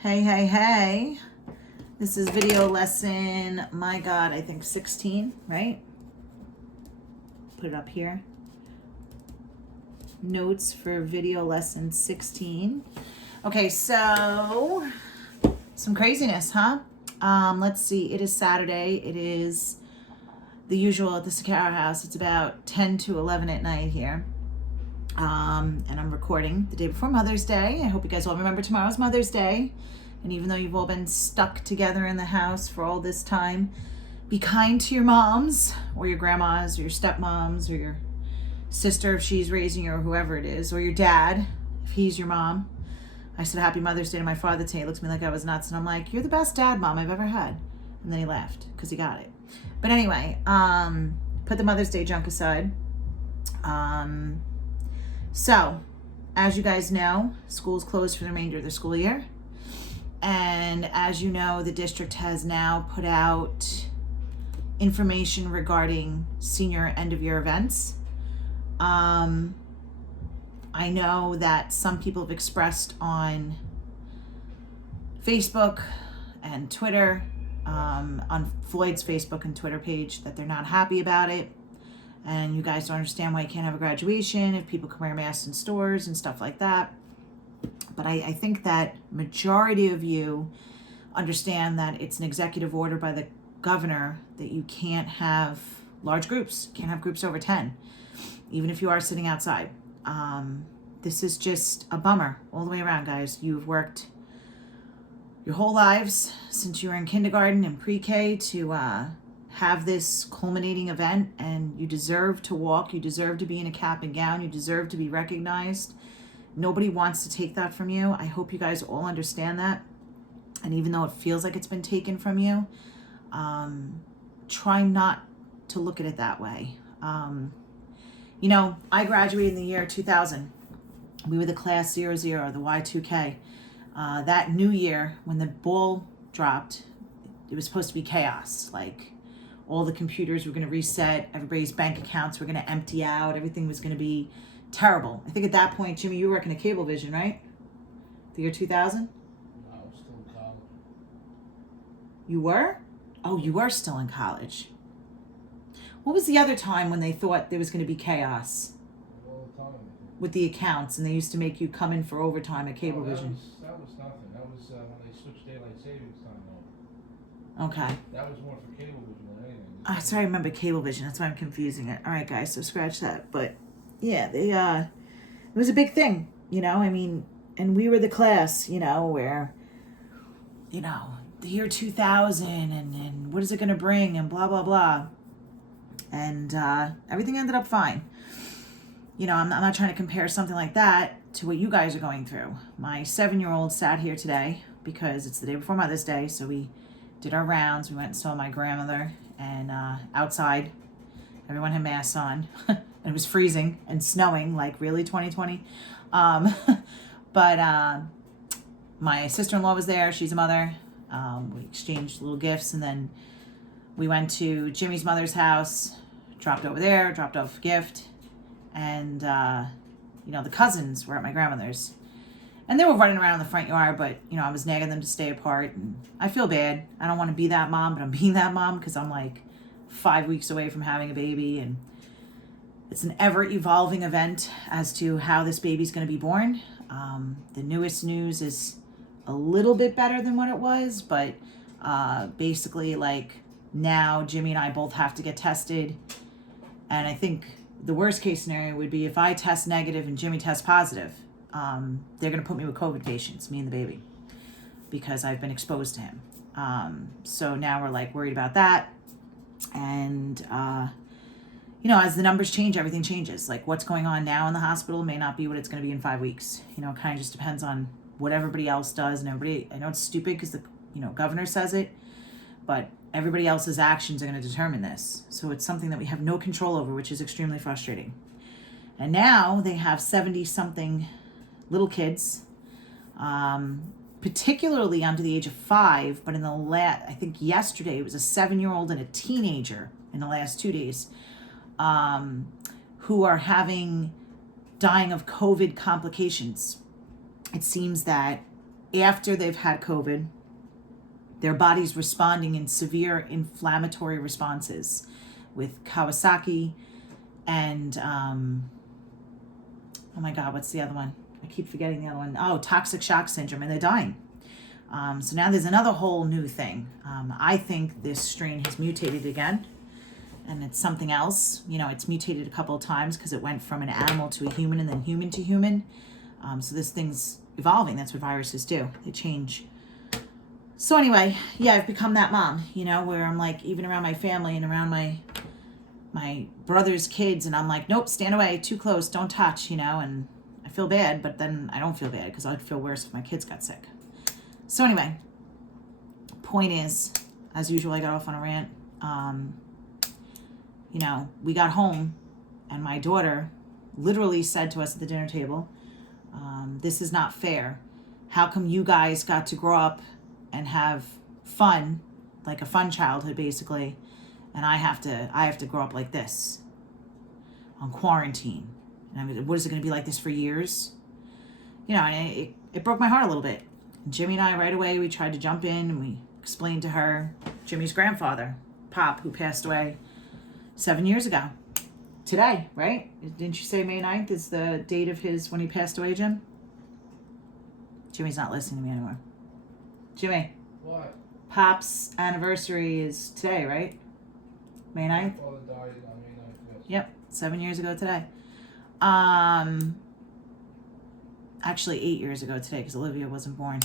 Hey, hey, hey. This is video lesson, my God, I think 16, right? Put it up here. Notes for video lesson 16. Okay, so some craziness, huh? Let's see. It is Saturday. It is the usual at the Sakara house. It's about 10 to 11 at night here. And I'm recording the day before Mother's Day. I hope you guys all remember tomorrow's Mother's Day. And even though you've all been stuck together in the house for all this time, be kind to your moms or your grandmas or your stepmoms or your sister if she's raising you or whoever it is, or your dad if he's your mom. I said Happy Mother's Day to my father today. He looked at me like I was nuts, and I'm like, you're the best dad, Mom, I've ever had. And then he laughed because he got it. But anyway, put the Mother's Day junk aside. So, as you guys know, school's closed for the remainder of the school year. And as you know, the district has now put out information regarding senior end of year events. I know that some people have expressed on Facebook and Twitter, on Floyd's Facebook and Twitter page, that they're not happy about it. And you guys don't understand why you can't have a graduation if people can wear masks in stores and stuff like that. But I think that majority of you understand that it's an executive order by the governor that you can't have large groups, can't have groups over 10, even if you are sitting outside. This is just a bummer all the way around, guys. You've worked your whole lives since you were in kindergarten and pre-K to have this culminating event, and you deserve to walk, you deserve to be in a cap and gown, you deserve to be recognized. Nobody wants to take that from you. I hope you guys all understand that. And even though it feels like it's been taken from you, try not to look at it that way. I graduated in the year 2000. We were the class 00, the Y2K. That new year, when the ball dropped, it was supposed to be chaos. Like, all the computers were going to reset, everybody's bank accounts were going to empty out, everything was going to be terrible. I think at that point, Jimmy, you were working at Cablevision, right? The year 2000? I was still in college. You were? Oh, you were still in college. What was the other time when they thought there was going to be chaos? All the time. With the accounts, and they used to make you come in for overtime at Cablevision. That was nothing. That was when they switched daylight savings time over. Okay. That was more for Cablevision than anything. Sorry, I remember Cablevision. That's why I'm confusing it. All right, guys, so scratch that. But yeah, it was a big thing, I mean, and we were the class, where, the year 2000 and what is it going to bring and blah, blah, blah. And everything ended up fine. I'm not trying to compare something like that to what you guys are going through. My 7-year-old sat here today because it's the day before Mother's Day, so we did our rounds. We went and saw my grandmother, and outside, everyone had masks on. And it was freezing and snowing, like really 2020. But my sister-in-law was there. She's a mother. We exchanged little gifts, and then we went to Jimmy's mother's house, dropped over there, dropped off a gift. And, the cousins were at my grandmother's. And they were running around in the front yard, but, I was nagging them to stay apart. And I feel bad. I don't want to be that mom, but I'm being that mom because I'm like 5 weeks away from having a baby. And it's an ever-evolving event as to how this baby's going to be born. The newest news is a little bit better than what it was, but basically, like, now Jimmy and I both have to get tested. And I think the worst case scenario would be if I test negative and Jimmy tests positive. They're going to put me with COVID patients, me and the baby, because I've been exposed to him. So now we're like worried about that. And, as the numbers change, everything changes. Like, what's going on now in the hospital may not be what it's going to be in 5 weeks. It kind of just depends on what everybody else does. And I know it's stupid because the, governor says it, but everybody else's actions are going to determine this. So it's something that we have no control over, which is extremely frustrating. And now they have 70-something little kids, particularly under the age of 5, but I think yesterday it was a 7-year-old and a teenager in the last 2 days, who are dying of COVID complications. It seems that after they've had COVID, their body's responding in severe inflammatory responses with Kawasaki and, oh my God, what's the other one? I keep forgetting the other one. Oh, toxic shock syndrome, and they're dying. So now there's another whole new thing. I think this strain has mutated again, and it's something else. You know, it's mutated a couple of times because it went from an animal to a human and then human to human. So this thing's evolving. That's what viruses do. They change. So anyway, yeah, I've become that mom, you know, where I'm like, even around my family and around my brother's kids, and I'm like, nope, stand away, too close, don't touch, you know, and I feel bad, but then I don't feel bad because I'd feel worse if my kids got sick. So anyway, point is, as usual, I got off on a rant. You know, we got home and my daughter literally said to us at the dinner table, this is not fair. How come you guys got to grow up and have fun, like a fun childhood basically, and I have to grow up like this on quarantine? And I mean, what is it going to be like this for years? You know, and it broke my heart a little bit. And Jimmy and I, right away, we tried to jump in and we explained to her Jimmy's grandfather, Pop, who passed away 7 years ago. Today, right? Didn't you say May 9th is the date of his, when he passed away, Jim? Jimmy's not listening to me anymore. Jimmy. What? Pop's anniversary is today, right? May 9th? Father died on May 9th, yes. Yep, 7 years ago today. Actually 8 years ago today because Olivia wasn't born.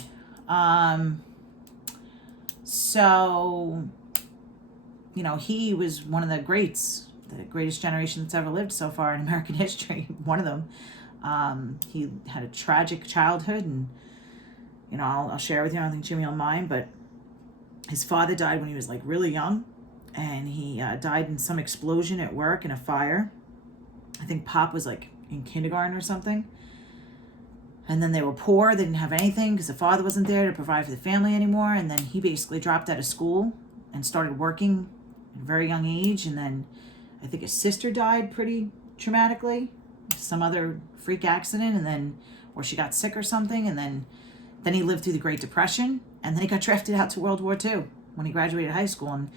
So, you know, he was one of the greats, the greatest generation that's ever lived so far in American history. One of them. He had a tragic childhood, and, you know, I'll share with you. I don't think Jimmy will mind, but his father died when he was like really young, and he died in some explosion at work in a fire. I think Pop was like in kindergarten or something. And then they were poor. They didn't have anything because the father wasn't there to provide for the family anymore. And then he basically dropped out of school and started working at a very young age. And then I think his sister died pretty traumatically, some other freak accident, and then, or she got sick or something. And then he lived through the Great Depression. And then he got drafted out to World War II when he graduated high school. And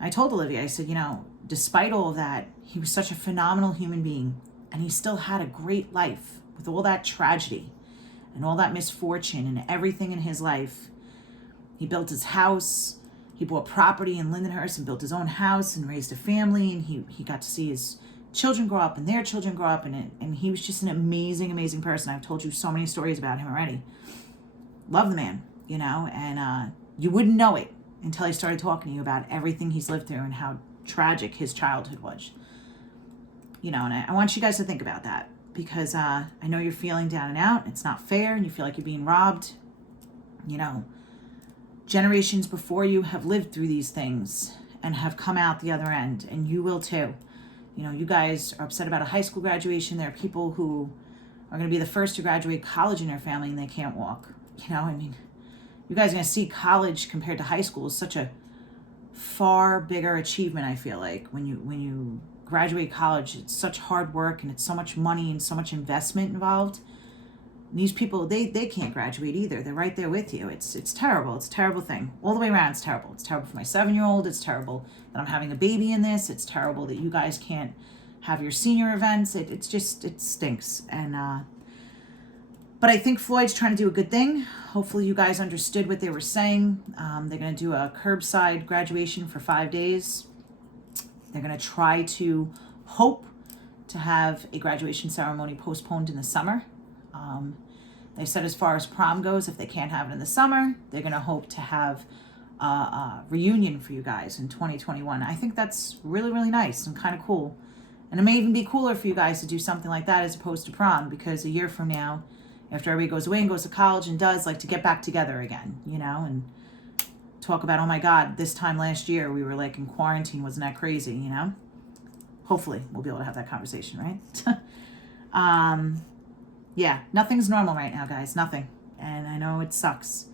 I told Olivia, I said, you know, despite all of that, he was such a phenomenal human being. And he still had a great life with all that tragedy and all that misfortune and everything in his life. He built his house. He bought property in Lindenhurst and built his own house and raised a family. And he got to see his children grow up and their children grow up. And he was just an amazing, amazing person. I've told you so many stories about him already. Love the man, you know, and you wouldn't know it until I started talking to you about everything he's lived through and how tragic his childhood was. You know, and I want you guys to think about that, because I know you're feeling down and out. It's not fair, and you feel like you're being robbed. You know, generations before you have lived through these things and have come out the other end, and you will too. You know, you guys are upset about a high school graduation. There are people who are going to be the first to graduate college in their family and they can't walk. You know, I mean, you guys are going to see college compared to high school is such a far bigger achievement, I feel like. When you graduate college, it's such hard work and it's so much money and so much investment involved. And these people, they can't graduate either. They're right there with you. It's terrible. It's a terrible thing. All the way around, it's terrible. It's terrible for my 7-year-old. It's terrible that I'm having a baby in this. It's terrible that you guys can't have your senior events. It stinks. And but I think Floyd's trying to do a good thing. Hopefully you guys understood what they were saying. They're going to do a curbside graduation for 5 days. They're going to try to hope to have a graduation ceremony postponed in the summer. They said as far as prom goes, if they can't have it in the summer, they're going to hope to have a reunion for you guys in 2021. I think that's really, really nice and kind of cool. And it may even be cooler for you guys to do something like that as opposed to prom, because a year from now, after everybody goes away and goes to college and does, like, to get back together again, you know, and talk about, oh my God, this time last year we were like in quarantine, wasn't that crazy, you know? Hopefully we'll be able to have that conversation, right? Yeah, nothing's normal right now, guys, nothing. And I know it sucks.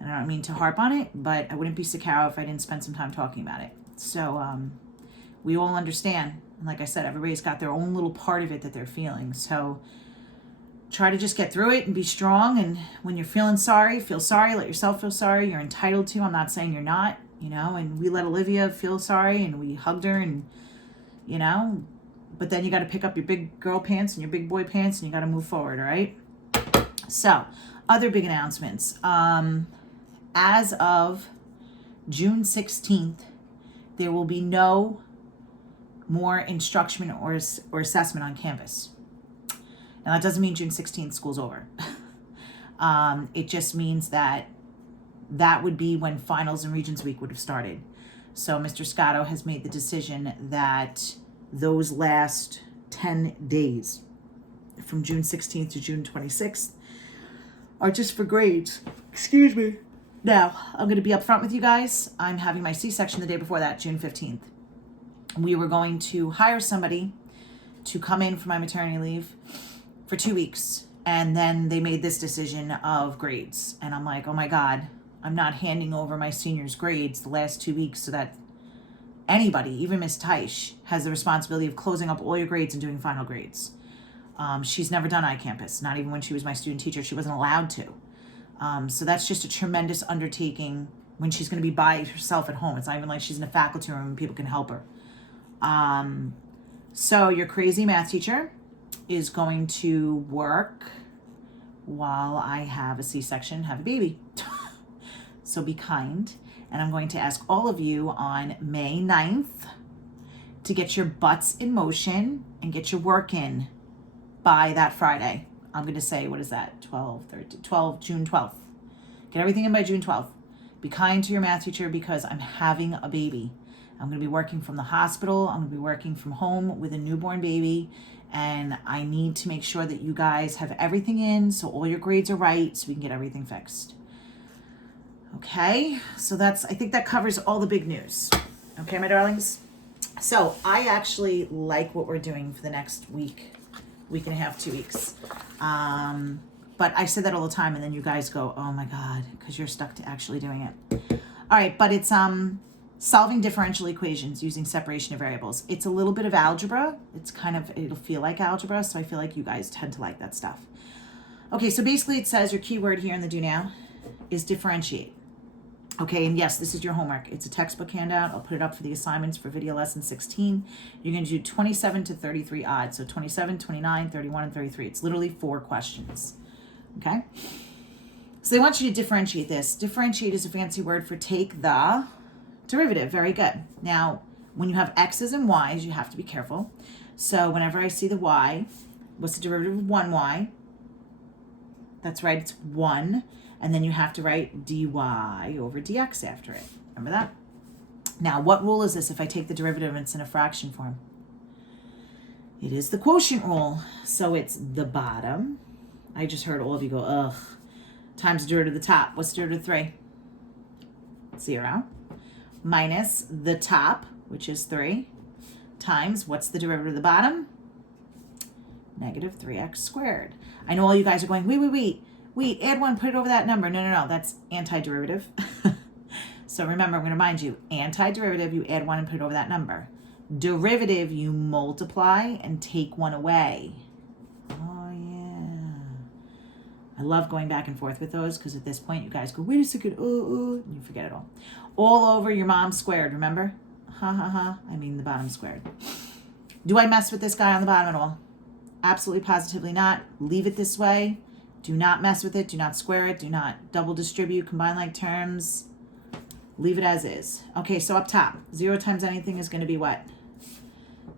And I don't mean to harp on it, but I wouldn't be Sakaro if I didn't spend some time talking about it. So we all understand. And like I said, everybody's got their own little part of it that they're feeling. So try to just get through it and be strong. And when you're feeling sorry, feel sorry. Let yourself feel sorry. You're entitled to. I'm not saying you're not, you know. And we let Olivia feel sorry, and we hugged her, and, you know. But then you got to pick up your big girl pants and your big boy pants, and you got to move forward, all right? So, other big announcements. As of June 16th, there will be no more instruction or assessment on Canvas. Now, that doesn't mean June 16th school's over. It just means that would be when finals and Regents Week would have started. So Mr. Scotto has made the decision that those last 10 days from June 16th to June 26th are just for grades. Excuse me. Now, I'm going to be upfront with you guys. I'm having my C-section the day before that, June 15th. We were going to hire somebody to come in for my maternity leave for 2 weeks. And then they made this decision of grades. And I'm like, oh my God, I'm not handing over my seniors' grades the last 2 weeks so that anybody, even Miss Teish, has the responsibility of closing up all your grades and doing final grades. She's never done iCampus, not even when she was my student teacher. She wasn't allowed to. So that's just a tremendous undertaking when she's going to be by herself at home. It's not even like she's in a faculty room and people can help her. So your crazy math teacher is going to work while I have a C-section, have a baby. So be kind. And I'm going to ask all of you on May 9th to get your butts in motion and get your work in by that Friday. I'm going to say, what is that? June 12th. Get everything in by June 12th. Be kind to your math teacher because I'm having a baby. I'm going to be working from the hospital. I'm going to be working from home with a newborn baby. And I need to make sure that you guys have everything in so all your grades are right so we can get everything fixed. Okay, so I think that covers all the big news. Okay, my darlings? So I actually like what we're doing for the next week and a half, 2 weeks. But I say that all the time and then you guys go, oh my God, because you're stuck to actually doing it. All right, but it's solving differential equations using separation of variables. It's a little bit of algebra. It'll feel like algebra, so I feel like you guys tend to like that stuff. Okay, so basically it says your keyword here in the do now is differentiate. Okay, and yes, this is your homework. It's a textbook handout. I'll put it up for the assignments for video lesson 16. You're going to do 27 to 33 odds. So 27, 29, 31, and 33. It's literally 4 questions. Okay? So they want you to differentiate this. Differentiate is a fancy word for take the derivative. Very good. Now, when you have x's and y's, you have to be careful. So whenever I see the y, what's the derivative of 1y? That's right, it's 1. And then you have to write dy over dx after it. Remember that? Now, what rule is this if I take the derivative and it's in a fraction form? It is the quotient rule. So it's the bottom. I just heard all of you go, ugh. Times the derivative of the top. What's the derivative of 3? 0. Minus the top, which is 3, times, what's the derivative of the bottom? Negative 3x squared. I know all you guys are going, wait, add 1, put it over that number. No, that's antiderivative. So remember, I'm going to remind you, antiderivative, you add 1 and put it over that number. Derivative, you multiply and take 1 away. Oh, yeah. I love going back and forth with those because at this point, you guys go, wait a second, and you forget it all. All over your mom squared, remember? I mean the bottom squared. Do I mess with this guy on the bottom at all? Absolutely, positively not. Leave it this way. Do not mess with it. Do not square it. Do not double distribute, combine like terms. Leave it as is. Okay, so up top, 0 times anything is going to be what?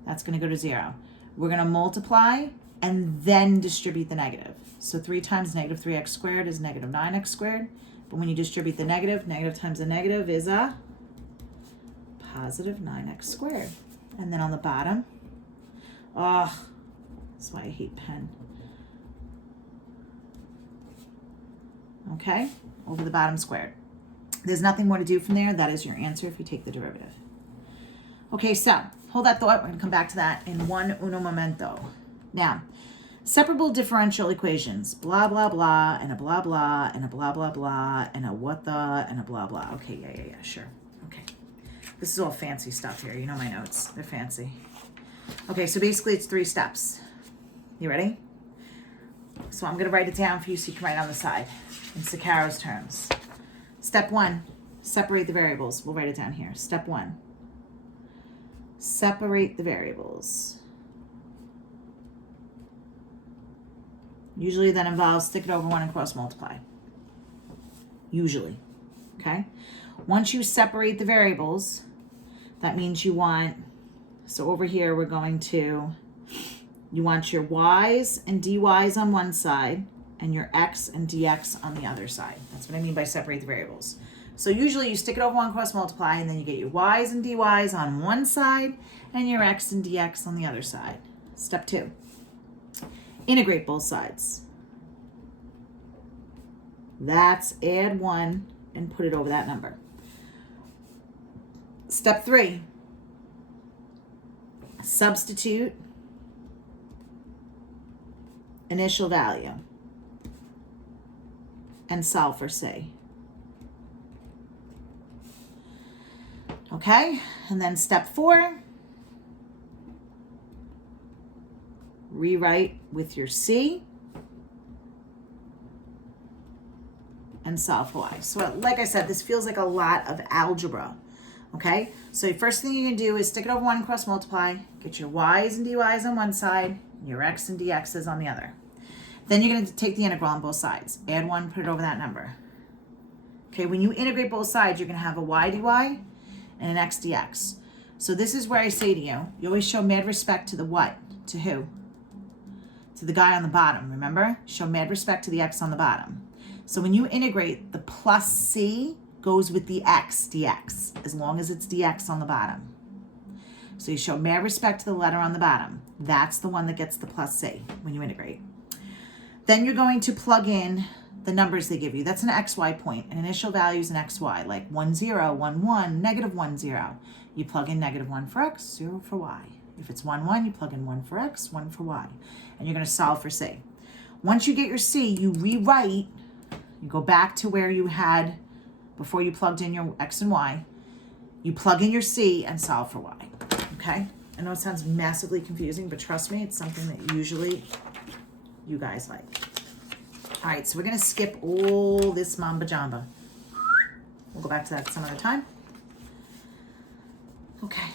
That's going to go to 0. We're going to multiply and then distribute the negative. So 3 times negative 3x squared is negative 9x squared. But when you distribute the negative times the negative is a positive 9x squared. And then on the bottom, that's why I hate pen. Okay, over the bottom squared. There's nothing more to do from there. That is your answer if you take the derivative. Okay, so hold that thought. We're going to come back to that in uno momento. Now, separable differential equations. Blah, blah, blah, and a blah, blah, and a blah, blah, blah, and a what the, and a blah, blah. Okay, yeah, sure. Okay. This is all fancy stuff here. You know my notes. They're fancy. Okay, so basically it's 3 steps. You ready? So I'm going to write it down for you so you can write on the side in Sakaro's terms. Step 1, separate the variables. We'll write it down here. Step 1, separate the variables. Usually that involves stick it over 1 and cross multiply. Usually, okay? Once you separate the variables, that means you want, so over here we're going to, you want your y's and dy's on one side and your x and dx on the other side. That's what I mean by separate the variables. So usually you stick it over 1, cross multiply, and then you get your y's and dy's on one side and your x and dx on the other side. Step 2, integrate both sides. That's add 1 and put it over that number. Step 3, substitute initial value and solve for C. Okay, and then step 4, rewrite with your C and solve for Y. So like I said, this feels like a lot of algebra. Okay, so the first thing you can do is stick it over 1 and cross multiply, get your y's and dy's on one side, your x and dx's on the other. Then you're going to take the integral on both sides. Add 1, put it over that number. Okay, when you integrate both sides, you're going to have a y dy and an x dx. So this is where I say to you, you always show mad respect to the what? To who? To the guy on the bottom, remember? Show mad respect to the x on the bottom. So when you integrate, the plus c goes with the x dx, as long as it's dx on the bottom. So you show mad respect to the letter on the bottom. That's the one that gets the plus c when you integrate. Then you're going to plug in the numbers they give you. That's an xy point. An initial value is an xy, like 1, 0, 1, 1, negative 1, 0. You plug in negative 1 for x, 0 for y. If it's 1, 1, you plug in 1 for x, 1 for y. And you're going to solve for c. Once you get your c, you rewrite. You go back to where you had before you plugged in your x and y. You plug in your c and solve for y. Okay? I know it sounds massively confusing, but trust me, it's something that usually you guys like. All right, so we're going to skip all this mamba jamba. We'll go back to that some other time. Okay,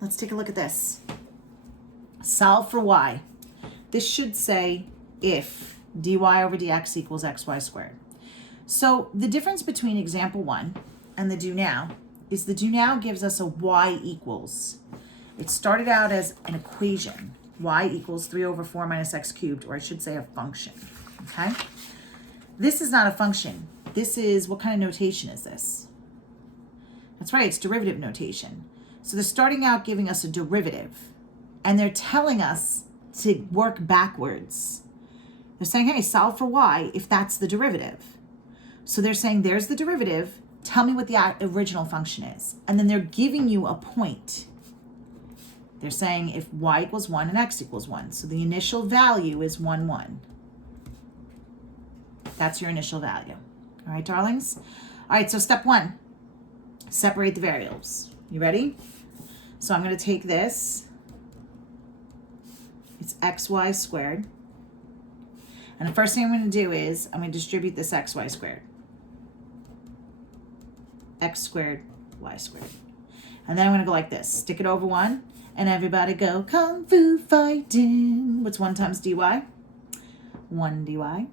let's take a look at this. Solve for y. This should say if dy over dx equals xy squared. So the difference between example 1 and the do now is the do now gives us a y equals. It started out as an equation. Y equals 3 over 4 minus x cubed, or I should say a function, okay? This is not a function. This is, what kind of notation is this? That's right, it's derivative notation. So they're starting out giving us a derivative, and they're telling us to work backwards. They're saying, hey, solve for y if that's the derivative. So they're saying, there's the derivative, tell me what the original function is. And then they're giving you a point. They're saying if y equals 1 and x equals 1. So the initial value is 1, 1. That's your initial value. All right, darlings? All right, so step 1, separate the variables. You ready? So I'm going to take this. It's xy squared. And the first thing I'm going to do is I'm going to distribute this xy squared. X squared, y squared. And then I'm going to go like this. Stick it over 1. And everybody go kung fu fighting. What's 1 times dy? 1 dy.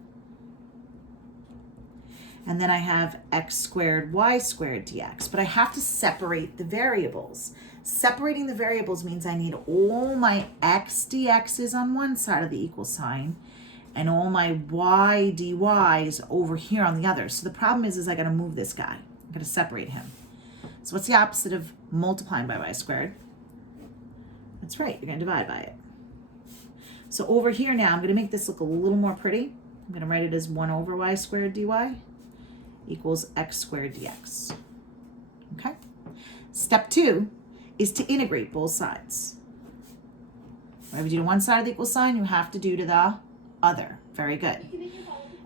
And then I have x squared, y squared dx. But I have to separate the variables. Separating the variables means I need all my x dx's on one side of the equal sign and all my y dy's over here on the other. So the problem is I got to move this guy. I'm going to separate him. So what's the opposite of multiplying by y squared? That's right, you're going to divide by it. So over here now, I'm going to make this look a little more pretty. I'm going to write it as 1 over y squared dy equals x squared dx. Okay? Step 2 is to integrate both sides. Whatever you do to one side of the equal sign, you have to do to the other. Very good.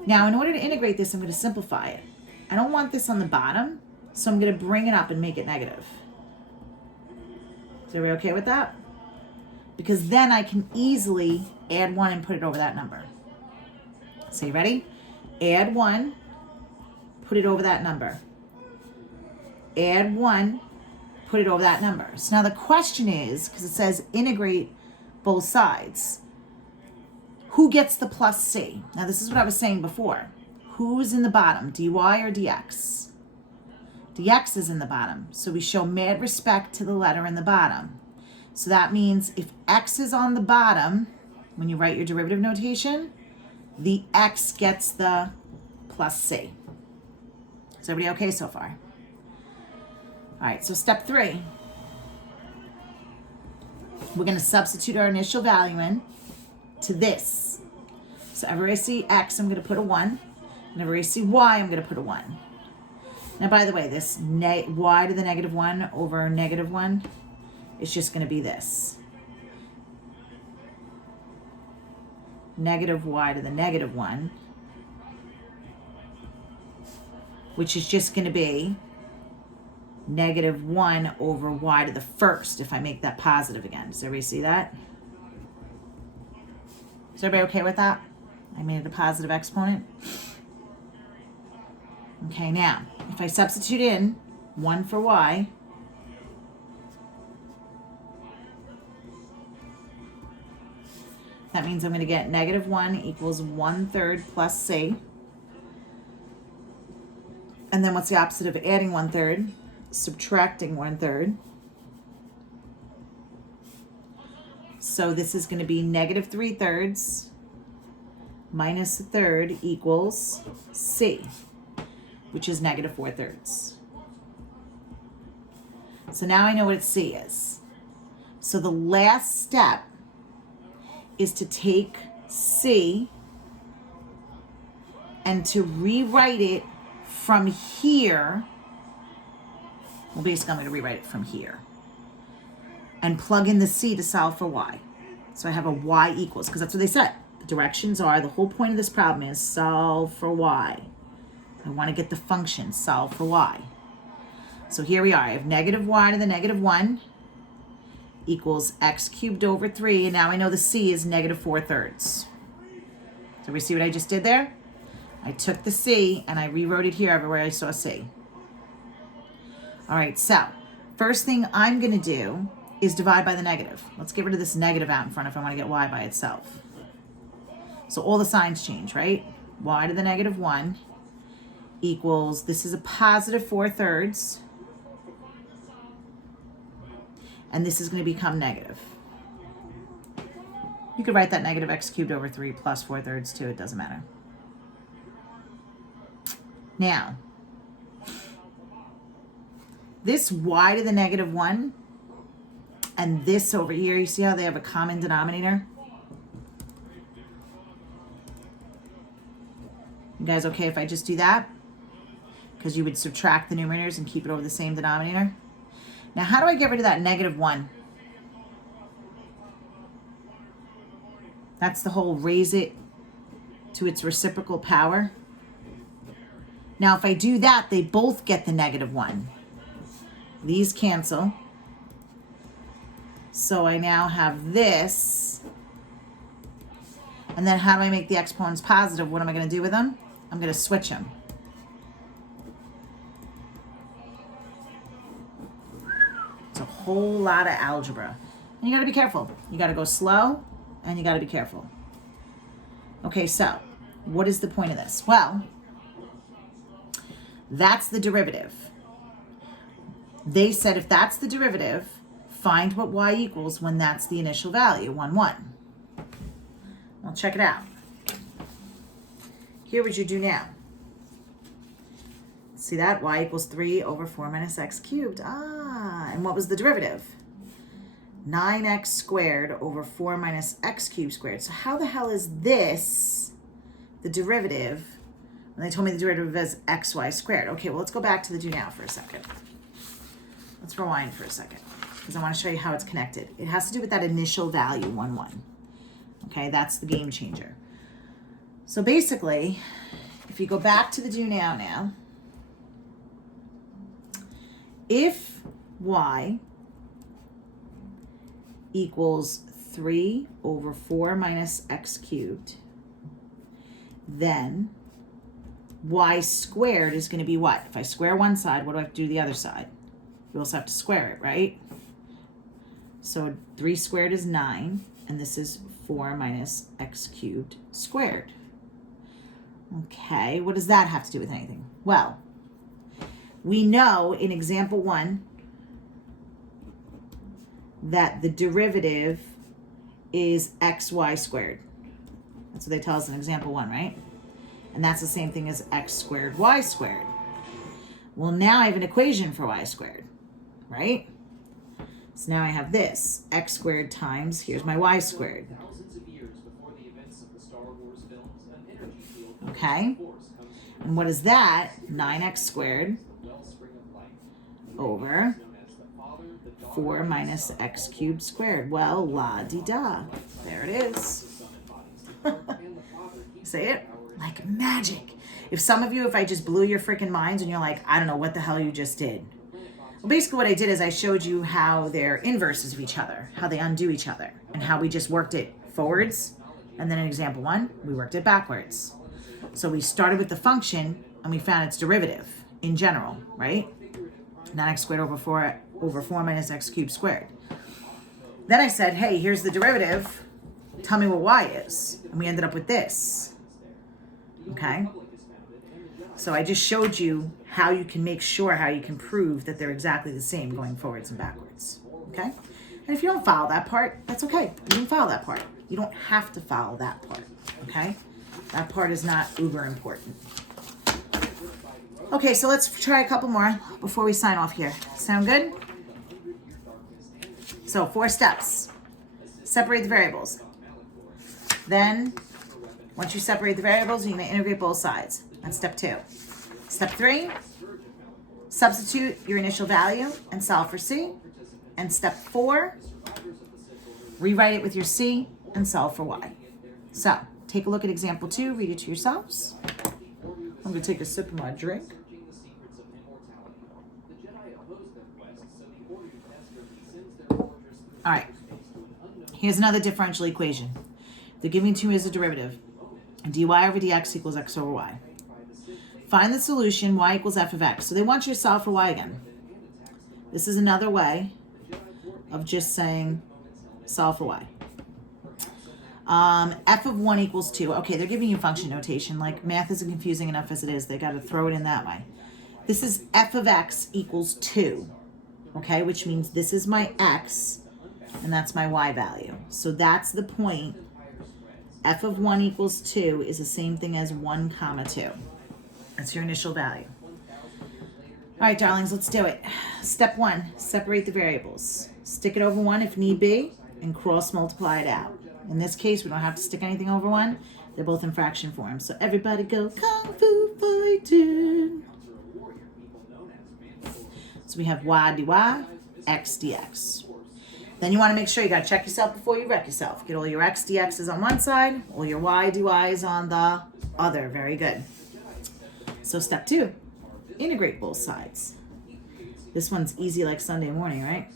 Now, in order to integrate this, I'm going to simplify it. I don't want this on the bottom, so I'm going to bring it up and make it negative. Is everybody okay with that? Because then I can easily add 1 and put it over that number. So you ready? Add 1, put it over that number. Add 1, put it over that number. So now the question is, because it says integrate both sides, who gets the plus c? Now this is what I was saying before. Who's in the bottom, dy or dx? Dx is in the bottom, so we show mad respect to the letter in the bottom. So that means if x is on the bottom, when you write your derivative notation, the x gets the plus c. Is everybody okay so far? All right, so step 3. We're going to substitute our initial value in to this. So everywhere I see x, I'm going to put a 1. And everywhere I see y, I'm going to put a 1. Now, by the way, this y to the negative 1 over negative 1 is just going to be this. Negative y to the negative 1, which is just going to be negative 1 over y to the first, if I make that positive again. Does everybody see that? Is everybody okay with that? I made it a positive exponent. Okay, now, if I substitute in 1 for y, that means I'm going to get negative 1 equals 1/3 plus c. And then what's the opposite of adding 1/3? Subtracting 1/3. So this is going to be negative 3/3 minus 1/3 equals c, which is negative 4/3. So now I know what c is. So the last step is to take c and to rewrite it from here. Well, basically I'm going to rewrite it from here and plug in the c to solve for y. So I have a y equals, because that's what they said. The directions are, the whole point of this problem is solve for y. I want to get the function, solve for y. So here we are. I have negative y to the negative 1 equals x cubed over 3. And now I know the c is negative 4/3. So we see what I just did there? I took the c and I rewrote it here everywhere I saw c. All right, so first thing I'm going to do is divide by the negative. Let's get rid of this negative out in front if I want to get y by itself. So all the signs change, right? Y to the negative 1 equals, this is a positive 4/3. And this is going to become negative. You could write that negative x cubed over 3 plus 4/3 too. It doesn't matter. Now, this y to the negative 1 and this over here, you see how they have a common denominator? You guys okay if I just do that? Because you would subtract the numerators and keep it over the same denominator. Now, how do I get rid of that negative 1? That's the whole raise it to its reciprocal power. Now, if I do that, they both get the negative 1. These cancel. So I now have this. And then how do I make the exponents positive? What am I going to do with them? I'm going to switch them. It's a whole lot of algebra. And you got to be careful. You got to go slow and you got to be careful. Okay, so what is the point of this? Well, that's the derivative. They said if that's the derivative, find what y equals when that's the initial value, 1, 1. Well, check it out. Here what you do now. See that? Y equals 3 over 4 minus x cubed. And what was the derivative? 9x squared over 4 minus x cubed squared. So how the hell is this the derivative when they told me the derivative is xy squared? Okay, well, let's go back to the do now for a second. Let's rewind for a second because I want to show you how it's connected. It has to do with that initial value, 1, 1. Okay, that's the game changer. So basically, if you go back to the do now, if y equals 3 over 4 minus x cubed, then y squared is going to be what? If I square one side, what do I have to do to the other side? You also have to square it, right? So 3 squared is 9, and this is 4 minus x cubed squared. Okay, what does that have to do with anything? Well, we know in example 1 that the derivative is xy squared. That's what they tell us in example 1, right? And that's the same thing as x squared y squared. Well, now I have an equation for y squared, right? So now I have this, x squared times, here's my y squared. Okay? And what is that? 9x squared over 4 minus x cubed squared. Well, la-di-da. There it is. Say it like magic. If I just blew your freaking minds and you're like, I don't know what the hell you just did. Well, basically what I did is I showed you how they're inverses of each other, how they undo each other, and how we just worked it forwards. And then in example 1, we worked it backwards. So we started with the function and we found its derivative in general, right? 9x squared over 4 minus x cubed squared. Then I said, hey, here's the derivative. Tell me what y is. And we ended up with this. Okay? So I just showed you how you can make sure, how you can prove that they're exactly the same going forwards and backwards. Okay? And if you don't follow that part, that's okay. You can follow that part. You don't have to follow that part. Okay? That part is not uber important. Okay, so let's try a couple more before we sign off here. Sound good? So 4 steps. Separate the variables. Then, once you separate the variables, you're going to integrate both sides. That's step 2. Step 3, substitute your initial value and solve for c. And step 4, rewrite it with your c and solve for y. So, take a look at example 2, read it to yourselves. I'm going to take a sip of my drink. All right, here's another differential equation. They're giving to you as a derivative. dy over dx equals x over y. Find the solution, y equals f of x. So they want you to solve for y again. This is another way of just saying solve for y. F of 1 equals 2. Okay, they're giving you function notation. Like, math isn't confusing enough as it is. They got to throw it in that way. This is f of x equals 2. Okay, which means this is my x, and that's my y value. So that's the point. F of 1 equals 2 is the same thing as 1 comma 2. That's your initial value. All right, darlings, let's do it. Step 1, separate the variables. Stick it over 1 if need be, and cross multiply it out. In this case, we don't have to stick anything over 1. They're both in fraction form. So everybody go kung fu fighting. So we have y dy, x dx. Then you want to make sure you got to check yourself before you wreck yourself. Get all your x dx's on one side, all your y dy's on the other. Very good. So step 2, integrate both sides. This one's easy like Sunday morning, right?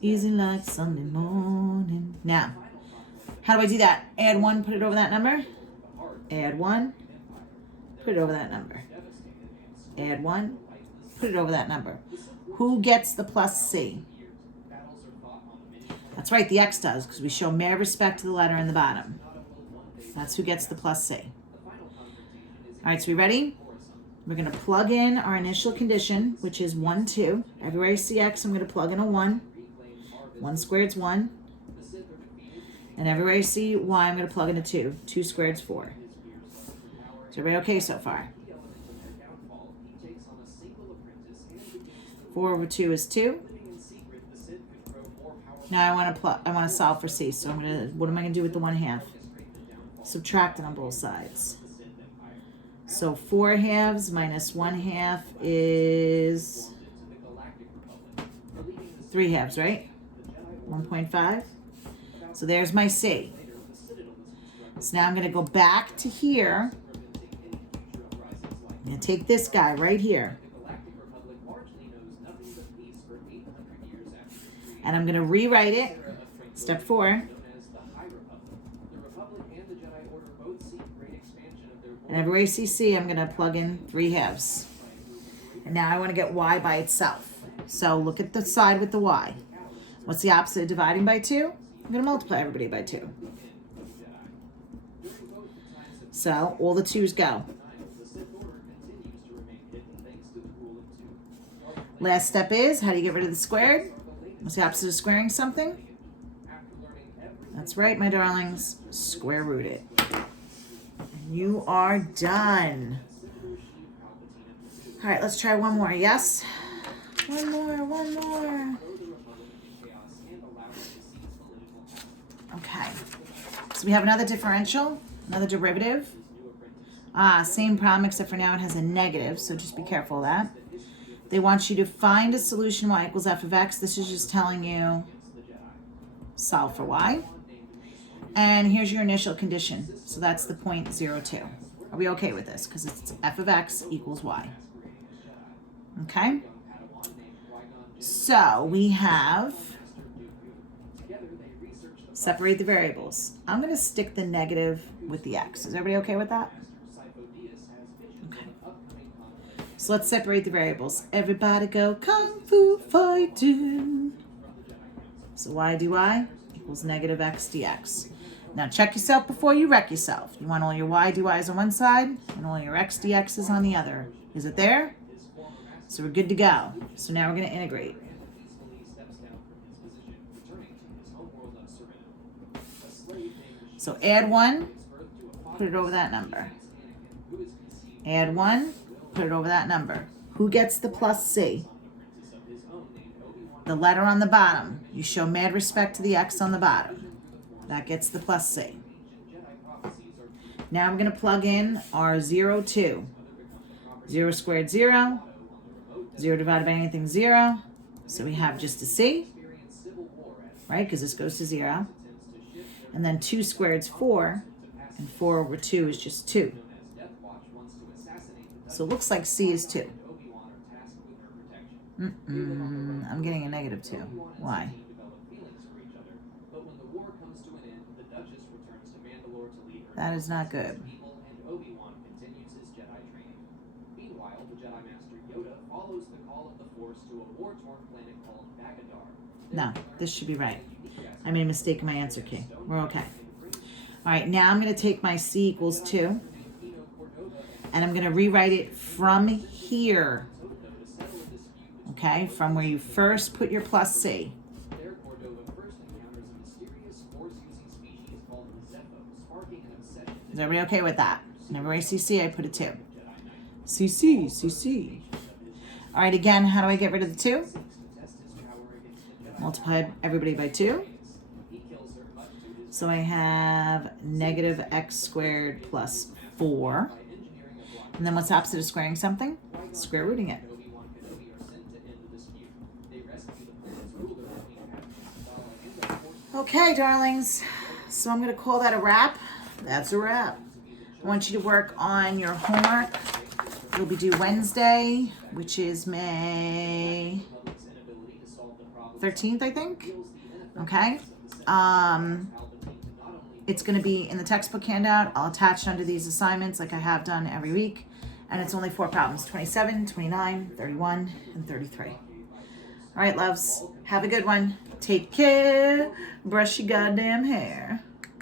Easy like Sunday morning. Now, how do I do that? Add 1, put it over that number. Add 1, put it over that number. Add 1, put it over that number. Who gets the plus c? That's right, the x does, because we show mere respect to the letter in the bottom. That's who gets the plus c. All right, so we ready? We're going to plug in our initial condition, which is 1, 2. Everywhere I see x, I'm going to plug in a 1. 1 squared is 1. And everywhere I see y, I'm going to plug in a 2. 2 squared is 4. Is everybody okay so far? 4 over 2 is 2. Now I want to solve for c. So what am I going to do with the 1/2? Subtract it on both sides. So 4 halves minus 1/2 is 3 halves, right? 1.5. So there's my c. So now I'm going to go back to here. I'm going to take this guy right here. And I'm going to rewrite it. Step 4. And everywhere I see C, I'm going to plug in 3/2. And now I want to get y by itself. So look at the side with the y. What's the opposite of dividing by 2? I'm going to multiply everybody by 2. So all the 2's go. Last step is, how do you get rid of the squared? What's the opposite of squaring something? That's right, my darlings. Square root it. And you are done. All right, let's try one more. Yes? One more. Okay. So we have another differential, another derivative. Same problem, except for now it has a negative, so just be careful of that. They want you to find a solution y equals f of x. This is just telling you solve for y. And here's your initial condition. So that's the 0.02. Are we okay with this? Because it's f of x equals y. Okay? So we have separate the variables. I'm going to stick the negative with the x. Is everybody okay with that? Okay. So let's separate the variables. Everybody go kung fu fighting. So y dy equals negative x dx. Now check yourself before you wreck yourself. You want all your y dy's on one side and all your x dx's on the other. Is it there? So we're good to go. So now we're going to integrate. So add 1, put it over that number. Add 1, put it over that number. Who gets the plus c? The letter on the bottom. You show mad respect to the x on the bottom. That gets the plus c. Now I'm going to plug in our 0, 2. 0 squared, 0. 0 divided by anything, 0. So we have just a c, right? Because this goes to 0. And then 2 squared is 4. And 4 over 2 is just 2. So it looks like c is 2. I'm getting a negative 2. Why? That is not good. No, this should be right. I made a mistake in my answer key. We're okay. All right, now I'm going to take my c equals 2, and I'm going to rewrite it from here. Okay, from where you first put your plus c. Is everybody okay with that? Whenever I see c, I put a 2. C. All right, again, how do I get rid of the 2? Multiply everybody by 2. So I have negative x squared plus 4. And then what's the opposite of squaring something? Square rooting it. Okay, darlings. So I'm going to call that a wrap. That's a wrap. I want you to work on your homework. It'll be due Wednesday, which is May 13th, I think. Okay. It's going to be in the textbook handout. I'll attach it under these assignments like I have done every week. And it's only 4 problems, 27, 29, 31, and 33. All right, loves. Have a good one. Take care. Brush your goddamn hair.